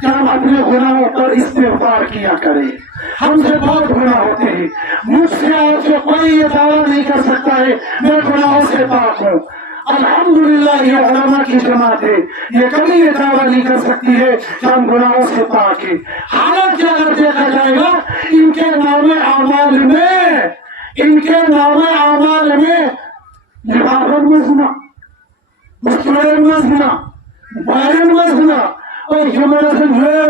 کہ ہم اپنے گناہوں پر استغفار کیا کریں. ہم سے بہت گناہ ہوتے ہیں. مجھ سے آپ سے کوئی یہ دعویٰ نہیں کر سکتا ہے میں گناہوں سے پاک ہوں. الحمدللہ یہ علماء کی جماعت ہے, یہ کبھی یہ دعویٰ نہیں کر سکتی ہے کہ ہم گناہوں سے پاک ہیں. حالانکہ اگر دیکھا جائے گا ان کے نام اعمال میں لباس مزنا, مستقبل مزنا, بائن مزنا, اور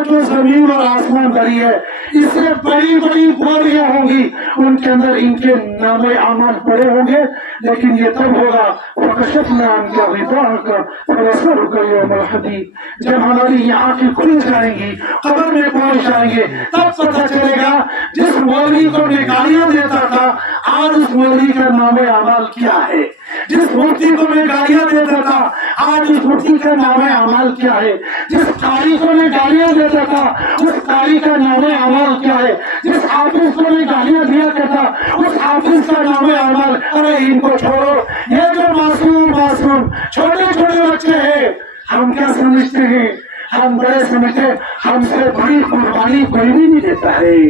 جو زمین اور آسمان بھری ہے اس سے بڑی بڑی بوریاں ہوں گی, ان کے اندر ان کے نام اعمال پڑے ہوں گے. لیکن یہ تب ہوگا وَكَشَفْنَا عَنْكَ غِطَاءَكَ فَبَصَرُكَ يَوْمَ الْحَدِيدِ, جب ہماری یہ آنکھیں کھل جائیں گی, قبر میں پہنچ جائیں گے, تب پتہ چلے گا جس مولوی کو میں گالیاں دیتا تھا آج اس مولوی کا نام اعمال کیا ہے. جس مفتی کو میں گالیاں دیتا تھا آج اس مفتی کا نام اعمال کیا ہے. جس قاری کو میں گالیاں دیتا تھا اس قاری کا نام اعمال کیا ہے. جس حافظ کو میں گالیاں دیا کرتا اس حافظ کا نام اعمال. ارے ان کو چھوڑو, یہ جو معصوم چھوٹے چھوٹے بچے ہیں ہم کیا سمجھتے ہیں, ہم بڑے سمجھتے ہیں. ہم سے بڑی قربانی کوئی بھی نہیں دیتا ہے.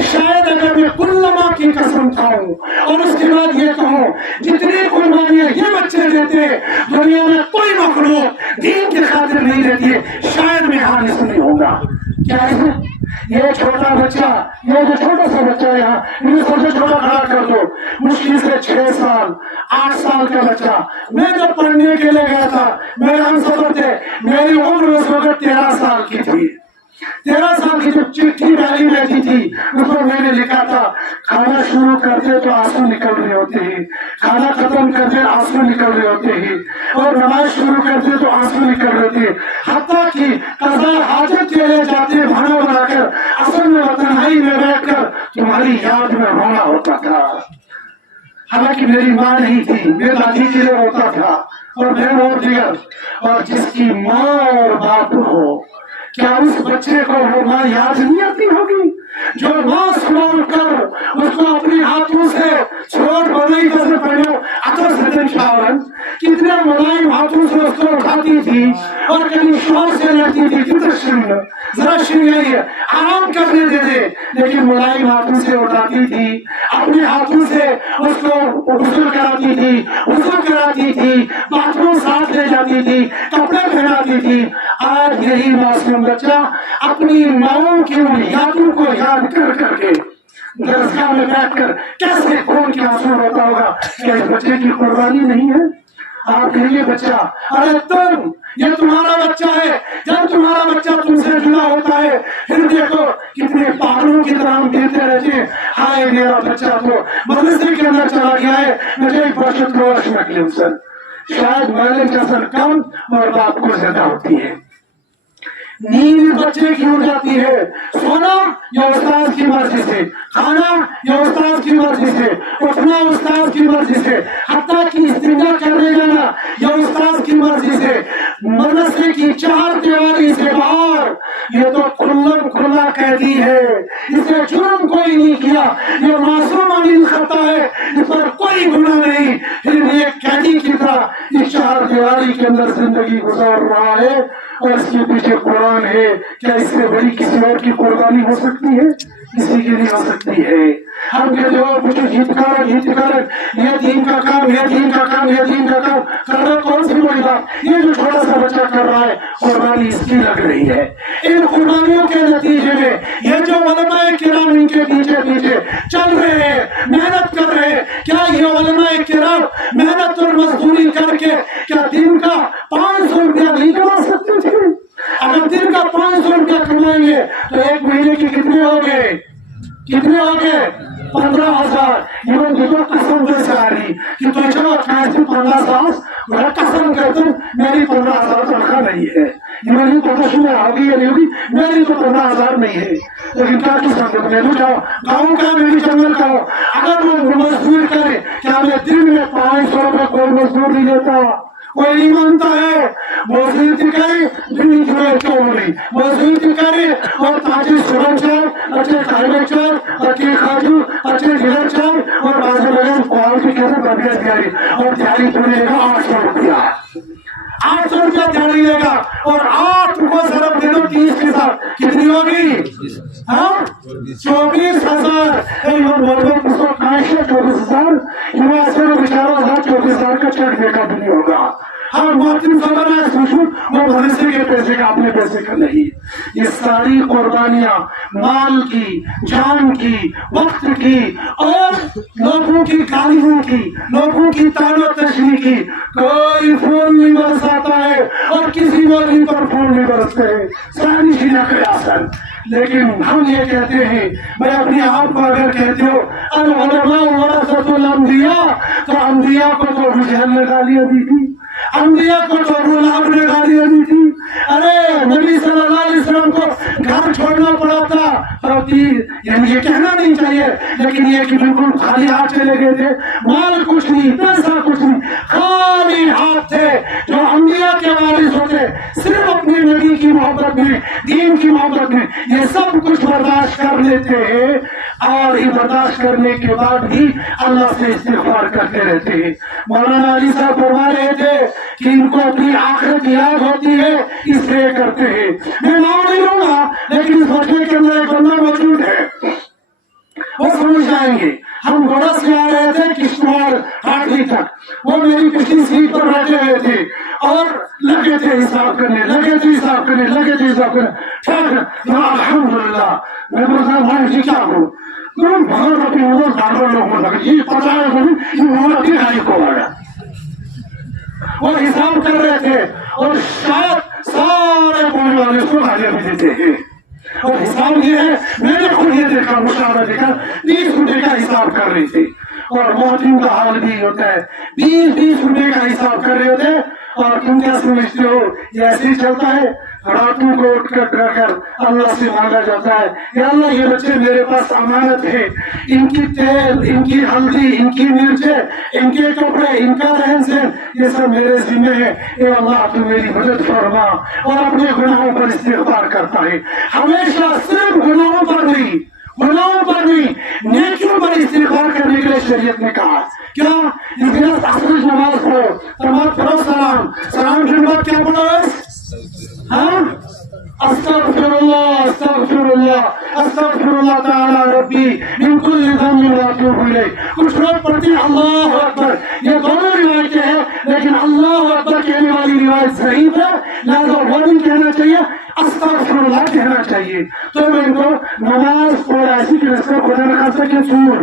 شاید اگر میں کلما کی قسم کھاؤں اور اس کے بعد یہ کہوں جتنی قربانیاں یہ بچے دیتے دنیا میں کوئی مخلوق دین کی خاطر نہیں دیتی ہے, شاید میں حارث نہیں ہوگا. کیا ہے یہ چھوٹا بچہ, یہ جو چھوٹا سا بچہ ہے یہاں انہیں سب سے چھوٹا کھڑا کر دو, مشکل سے 6 سال 8 سال کا بچہ. میں جب پڑھنے کے لیے گیا تھا میرے ہم سفر تھے, میری عمر اس وقت 13 سال کی تھی. 13 سال کی جب چٹھی ڈالی رہتی تھی اس پر میں نے لکھا تھا کھانا شروع کرتے تو آنسو نکل رہے ہوتے ہیں, کھانا ختم کرتے آنسو نکل رہے ہوتے ہیں, اور نماز شروع کرتے تو آنسو نکل رہے ہوتے ہیں. حتیٰ کہ قضا حاجت کے لیے جاتے بھانا بنا کر اصل میں تنہائی میں بیٹھ کر تمہاری یاد میں رونا ہوتا تھا. حالانکہ میری ماں نہیں تھی, میری دادی کے لیے روتا تھا اور میں رو دیا. اور جس کی ماں اور باپ ہو کیا اس بچے کو وہ ماں یاد نہیں آتی ہوگی جو ماں چھوڑ کر اس کو اپنے ہاتھوں سے چھوڑ بنائی جیسے پہلے اثر سے شاورن کتنے ملائم ہاتھوں سے اس کو اٹھاتی تھی اور کہیں شور سے لڑتی تھی کتنے ذرا شنگائی ہے آرام کرنے دے دے, لیکن ملائم ہاتھوں سے اٹھاتی تھی, اپنے ہاتھوں سے اس کو غسل کراتی تھی, باتھ روم ساتھ لے جاتی تھی, کپڑے پہناتی تھی. آج یہی معصوم بچہ اپنی ماؤں کی یادوں کو یاد کر کر کے درسگاہ میں بیٹھ کر کیسے خون کے آنسو روتا ہوگا. کیا اس بچے کی قربانی نہیں ہے؟ آپ کہیے بچہ, ارے تم یہ تمہارا بچہ ہے, جب تمہارا بچہ تم سے جڑا ہوتا ہے پھر دیکھو کتنے پہاڑوں کی طرح ہم گرتے رہتے ہیں. ہائے میرا بچہ تو مدرسے کے اندر چلا گیا ہے, مجھے باشد روش مکلم سن. شاید مالک کا سر کم اور باپ کو زیادہ ہوتی ہے. نیند بچے کی اڑ جاتی ہے, سونا یا استاد کی مرضی سے, کھانا یا استاد کی مرضی سے, اٹھنا استاد کی مرضی سے, حتیٰ کہ استنجا کرنے جانا یا استاد کی مرضی سے, مدرسے کی 4 دیواری سے باہر یہ تو کھلا قیدی ہے, اسے جرم کوئی نہیں کیا, یہ معصوم علیل خطا ہے, اس پر کوئی گناہ نہیں, پھر ایک قیدی کی طرح اس 4 دیواری کے اندر زندگی گزار رہا ہے. اور اس کے پیچھے قرآن ہے. کیا اس سے بڑی کسی اور کی قربانی ہو سکتی ہے؟ کسی کی نہیں ہو سکتی ہے. ہم کہتے ہو کچھ جیت کر یہ دین کا کام کرنا کون سی بڑی بات. یہ جو چھوٹا سا بچہ کر رہا ہے قربانی اس کی لگ رہی ہے. ان قربانیوں کے نتیجے میں یہ جو علماء کرام ان کے پیچھے چل رہے ہیں, محنت کر رہے ہیں, کیا یہ علماء کرام محنت اور مزدوری کر کے کیا دن کا 500 روپیہ نہیں کما سکتے تھے؟ اگر دن کا 500 روپیہ کمائیں گے تو ایک مہینے کی کتنے ہو گئے 15,000. ایون جو قسم سے آ رہی کہ تو چلو 15,000 میں قسم کرتا ہوں میری 15,000 تنخواہ نہیں ہے. ایون تو شروع ہوگی یا نہیں ہوگی, میری تو 15,000 نہیں ہے. لیکن کیا قسم میں جاؤ گاؤں کا میری جنگل کا ہو, اگر وہ مزدور کرے کیا میں دن میں 500 روپے کوئی مزدور نہیں دیتا؟ کوئی نہیں مانتا ہے. موجودی کرے دنی جڑے چوڑی موجودی کرے اور تاجی سرن چار اچھے کھائے چار اچھے کھاجو اچھے جلر چار اور بازو لگے کوال کی کیسے بڑھیا دیاری اور دیاری پڑے گا 800 روپیہ 800 روپیہ دیاری لے گا اور 8 کو ضرب دے دو 30 کے कितनी होगी? हाँ 24,000। काश 24,000 हिमाचल बेचारा 24,000 का चेक देखा भी नहीं होगा। हाँ मोहतरम खबर है सोचूं वो भविष्य के पैसे का अपने पैसे का नहीं। ये सारी कुर्बानियां माल की, जान की, वक्त की और लोगों की गालियों की, लोगों की ताना तशनी की। कोई फोन नहीं बरसाता है और किसी मौलवी पर फोन नहीं बरसते हैं, सारी चीजें कयासन। लेकिन हम ये कहते हैं, मैं अपने आप को अगर कहते हो अल उलमा वरसतुल अंबिया, तो अंबिया को तो अबू जहल ने गालियां दी थी, अंबिया को तो अबू लहब ने गालियां दी थी। अरे नबी सल्लल्लाहु अलैहि वसल्लम को घर छोड़ना पड़ा था तो ये कहना नहीं चाहिए, लेकिन ये कि बिल्कुल खाली हाथ चले गए थे, माल कुछ नहीं, पैसा कुछ नहीं, खाली हाथ थे। जो अंबिया के वारिस होते सिर्फ अपने नबी की मोहब्बत में, दीन की मोहब्बत में ये सब कुछ बर्दाश्त कर लेते हैं और ये बर्दाश्त करने के बाद भी अल्लाह से इस्तिग़फ़ार करते रहते हैं। मौलाना अली साहब फरमा रहे थे कि इनको अपनी आखिरत याद होती है इसलिए करते हैं। मैं नाम नहीं लूंगा लेकिन इस मसले के अंदर एक बंदा मौजूद है, वो समझ जाएंगे। हम घोड़ा से आ रहे थे किश्तवाड़ हाटली तक, वो मेरी पिछली सीट पर बैठे हुए थे और लगे थे हिसाब करने, लगे थे हिसाब करने, लगे थे हिसाब करने। ठीक अल्हम्दुलिल्लाह मैं बोलता भाई जी क्या हूँ बहुत अपनी उम्र बार लोगों लगे ये पता है ये उम्र की गाड़ी को आया। वो हिसाब कर रहे थे और शायद सारे बोलने वाले उसको गालियां भी देते हैं। और हिसाब ये है, मैंने खुद ये देखा, मुशावरा देखा, 20 रुपए का हिसाब कर रही थी। और मोहतिन का हाल भी होता है, 20-20 रुपए का हिसाब कर रहे होते। और तुम क्या समझते हो ये ऐसे ही चलता है? रातों को उठकर अल्लाह से मांगा जाता है, या अल्लाह ये बच्चे मेरे पास अमानत है, इनकी तेल, इनकी हल्दी, इनकी मिर्चें, इनके कपड़े, इनका रहन सहन ये सब मेरे जिम्मे है, ये अल्लाह तू मेरी मदद फरमा। और अपने गुनाहों पर इस्तिग़फ़ार करता है, हमेशा सिर्फ गुनाहों पर नहीं, गुनाहों पर नहीं, नेकियों पर इस्तिग़फ़ार करने के लिए शरीयत ने कहा। क्या इसलिए नमाज पढ़ो, तमाम पढ़ो, सलाम, सलाम के बाद क्या पढ़ो? हाँ अस्तग़फ़िरुल्लाह अस्तग़फ़िरुल्लाह अस्तग़फ़िरुल्लाह तआला रब्बी मिन कुल्ली ज़ंबिन व अतूबु इलैह। कुछ लोग पढ़ते हैं अल्लाहु अकबर, ये दोनों रिवायतें हैं, लेकिन अल्लाहु अकबर कहने वाली रिवायत सही है, लिहाजा वो नहीं कहना चाहिए, अस्तग़फ़िरुल्लाह कहना चाहिए। तो मैं इनको नमाज पढ़ा ऐसी कि इसको खुदा न खास्ता के सूर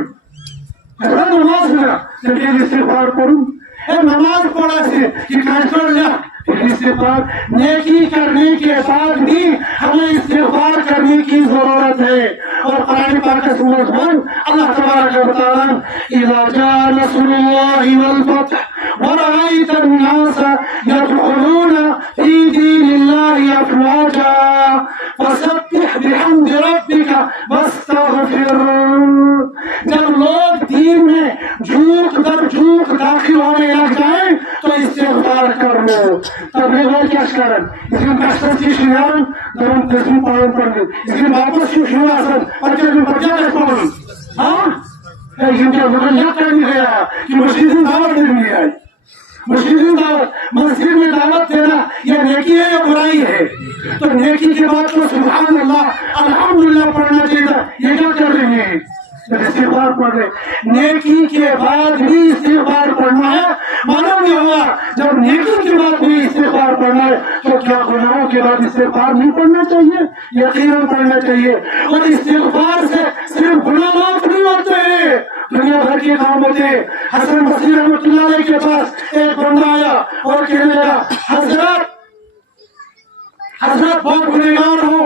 नमाज पढ़ा लेकिन इस्तिग़फ़ार पढ़ूं, नमाज पढ़ा से कि कैसा लिया इस्तिग़फ़ार। नेकी करने के बाद भी हमें इस्तिग़फ़ार करने की जरूरत है। और कुरान पाक का सूरह अल्लाह तबारक व तआला इज़ा जाअ नस्रुल्लाहि वल फत्ह व रअयत अन्नास यदखुलूना फी दीनिल्लाहि अफ़वाजा फसब्बिह बिहम्दि रब्बिका वस्तग़फिर। जब लोग दीन में झूठ दर झूठ दाखिल होने लग जाए तो इस्तिग़फ़ार कर लो। तब वो क्या करें इसके कष्ट की शियान दरम तस्मी पालन कर दे इसके वापस की शियासन और क्या जो बचा है कौन? हाँ इनके मगर यह करनी गया कि मस्जिद में दावत देनी है, मस्जिद में दावत, मस्जिद में दावत देना यह नेकी है या बुराई है? तो नेकी के बाद तो सुभान अल्लाह अल्हम्दुलिल्लाह पढ़ना चाहिए। ये क्या कर रहे हैं? इस्तिग़फ़ार पढ़ रहे, नेकी के बाद भी इस्तिग़फ़ार पढ़ना है। मालूम नहीं हुआ जब नेकी के बाद भी इस्तिग़फ़ार पढ़ना है तो क्या गुनाहों के बाद इस्तिग़फ़ार नहीं पढ़ना चाहिए? यकीनन पढ़ना चाहिए। और इस्तिग़फ़ार से सिर्फ गुनाह माफ नहीं होते हैं, दुनिया भर के काम होते हैं। हसन बसरी रहमतुल्लाह अलैह के पास एक बंदा आया और कहने लगा हजरत बहुत गुनहगार हो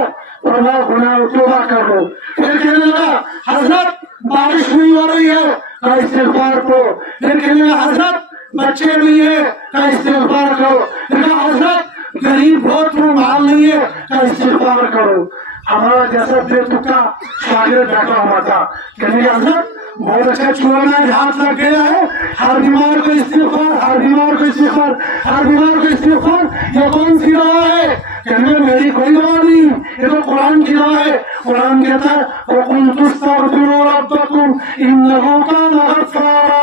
और मैं गुनाह तौबा कर लो। फिर कहने लगा हजरत बारिश नहीं हो रही है का इस्तिग़फ़ार करो। फिर कहने लगा हजरत बच्चे नहीं है का इस्तिग़फ़ार करो। फिर हजरत गरीब बहुत हूँ माल नहीं है का इस्तिग़फ़ार करो। हमारा जैसा बेतुका शागिर्द बैठा हुआ था, कहने लगा हजरत बहुत अच्छा चूना हाथ लग गया है, हर बीमार को इस्तिग़फ़ार, हर बीमार को इस्तिग़फ़ार, हर बीमार को इस्तिग़फ़ार। ये कौन सी दवा है? कहने मेरी कोई दवा नहीं, ये तो कुरान की दवा है। कुरान कहता है वक़ुल्तु अस्तग़फ़िरू रब्बकुम इन्नहु कान गफ़्फ़ारा,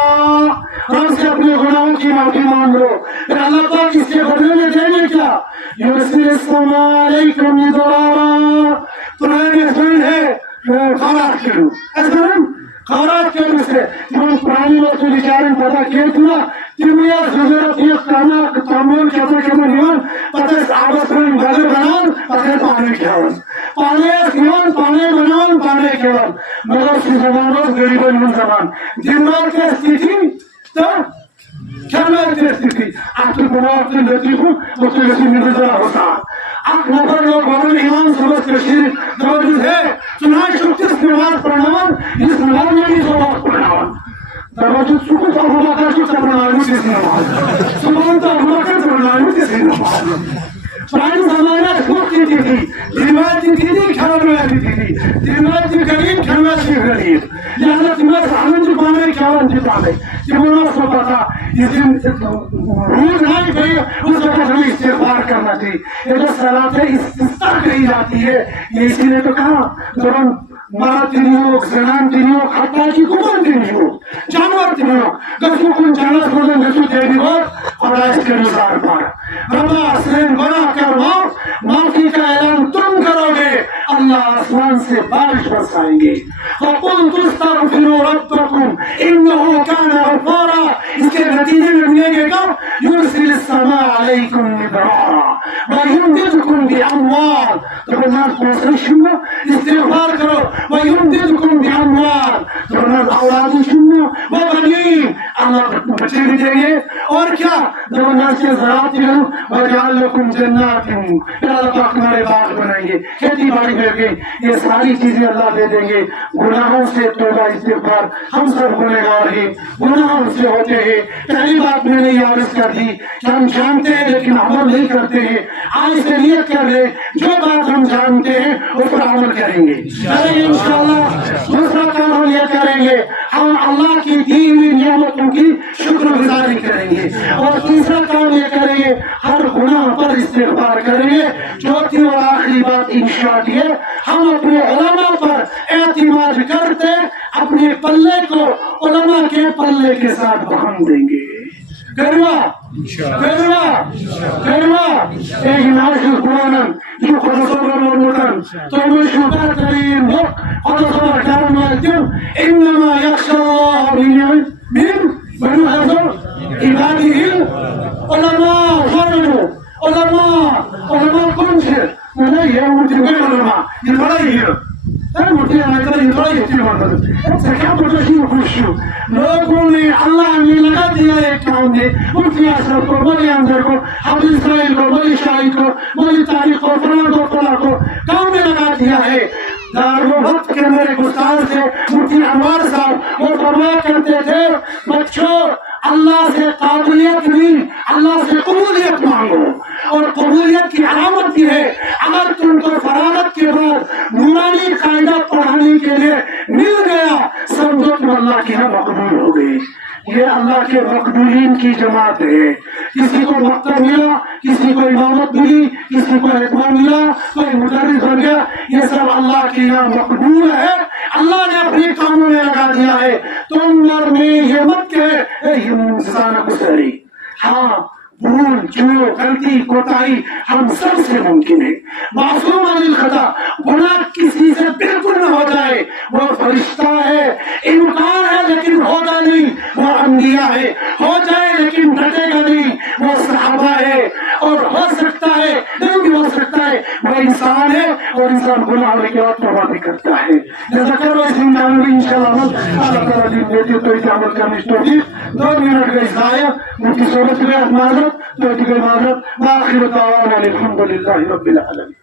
रब से अपने गुनाहों की माफी मांग लो। फिर अल्लाह पाक इसके बदले में देंगे क्या? युरसिलिस समा अलैकुम मिदरारा, Kur'an-ı Kerim'de kavrat kılıyor. Efendim? Kavrat kelimesi, yani Kur'an-ı Kerim'in pada ketma, dünya sözüne fiyat karna, tamam kemer yiyon, patas abas kılın gazı banan, patas paane kevan. Paane kivan, paane banan, paane kevan. Mगर şu zamanlar gariban zaman. Dinler ke sthiti, ta kemer ke sthiti. Aapki gunaah se latif ho, usse वैसी निर्जरा होता. आप नफर लोग भवन ईमान समझ के शीर मौजूद है. चुनाव शुक्र नमाज पढ़ना, इस नमाज में भी नमाज पढ़ना. दरवाजे सुकून का हुआ करके पढ़ना है मुझे नमाज. सुकून का हुआ करके पढ़ना है मुझे नमाज. पुराने ज़माने में थी दिमाग की खाना में आती थी दिमाग की गरीब खाना से गरीब यहाँ दिमाग आनंद पाने क्या आनंद पाने दिमाग को पता इस दिन रोज नहीं गई उस वक्त हमें इस्तेगफार करना चाहिए. ये जो सलात है इस्तिस्ता कही जाती है, ये इसीलिए तो कहा तुरंत मर्द नहीं हो, जनान नहीं हो, हत्या की कुमार नहीं हो, जानवर नहीं हो, गसु कुन जानवर बोले गसु देवी हो और इसके अनुसार पर रब्बा असलन बना कर माफी का ऐलान तुम करोगे, अल्लाह आसमान से बारिश बरसाएंगे. फकुल तुस्तगफिरू रब्बकुम इन्नहु काना गफ्फारा. इसके नतीजे में मिलेगा युरसिल समा अलैकुम मिदरारा व युमदिदकुम बिअमवाल. तो बन्ना सुनो इस्तिगफार करो व युमदिदकुम बिअमवाल. तो बन्ना औलाद सुनो व बनीन, अल्लाह बच्चे भी देंगे और क्या जब बन्ना से ज़रात करो व जअल लकुम जन्नातिन, अल्लाह पाक हमारे बाग बनाएंगे, खेती बाड़ी करेंगे. ये सारी चीजें अल्लाह दे देंगे. गुनाहों से तौबा इस्तिगफार, हम सब गुनहगार हैं, गुनाह हमसे होते हैं. पहली बात मैंने ये अर्ज कर दी कि हम जानते हैं लेकिन अमल नहीं करते हैं. आज से नियत कर ले जो बात हम जानते हैं उस पर अमल करेंगे इंशाअल्लाह. दूसरा काम हम ये करेंगे, हम अल्लाह की दी हुई नियामतों की शुक्रगुजारी करेंगे. और तीसरा काम ये करेंगे, हर गुनाह पर इस्तिगफार करेंगे. चौथी और आखिरी बात इंशाअल्लाह है, हम अपने उलमा पर एतमाद करते अपने पल्ले को उलमा के पल्ले के साथ बांध देंगे. गरवा गरवा गरवा एक नाशुल कुरान जो खुदासोबर मोटन तो मैं शुदा करीम हो खुदासोबर कारण मालूम इन्नमा यख्शल्लाह मिन बनु हज़र इबादिहिल उलमा. उलमा कौन से मैंने ये मुझे उलमा ये बड़ा ही है. मुझे आकर ये बड़ा ही है. क्या बोलते हैं खुश लोगों ने अल्लाह ने लगा दिया एक काम में मुफ्ती असद को, मौलवी अंदर को, हाफिज इस्माइल को, मौलवी शाहिद को, मौलवी तारिक को, फलां को, फलां को काम में लगा दिया है. दारुल के मेरे गुस्तान से मुफ्ती अनवर साहब वो फरमाया करते थे, बच्चों अल्लाह से काबिलियत नहीं, अल्लाह से कबूलियत मांगो. और कबूलियत की अलामत की है, अगर तुमको फरागत के बाद नूरानी कायदा पढ़ाने के लिए मिल गया समझो तुम अल्लाह के यहाँ मकबूल हो गए. ये अल्लाह के मकबूलीन की जमात है. किसी को मक्तब मिला, किसी को इमामत मिली, किसी को इत्मा मिला, कोई मुदर्रिस बन गया, ये सब अल्लाह के यहाँ मकबूल है. अल्लाह ने अपने कामों में लगा दिया है. तुम मर में ये मत कहे इंसान को सही. हाँ भूल चूक गलती कोताही हम सब से मुमकिन है. मासूम अनिल खता गुनाह किसी से बिल्कुल न हो जाए, वो फरिश्ता है, इम्कान है लेकिन होगा नहीं. वो अंबिया है, हो जाए लेकिन डटेगा नहीं. वो सहाबा है और हो सकता है नहीं भी हो सकता है. वो इंसान है और इंसान गुनाह होने के बाद तौबा भी करता है. जैसा करो इस इंशाअल्लाह अल्लाह ताला दिन देते तो इसे अमल करने की 2 मिनट का इजाया मुझकी सोबत में माजरत तो ठीक है माजरत आखिर दावाना अल्हम्दुलिल्लाहि रब्बिल आलमीन.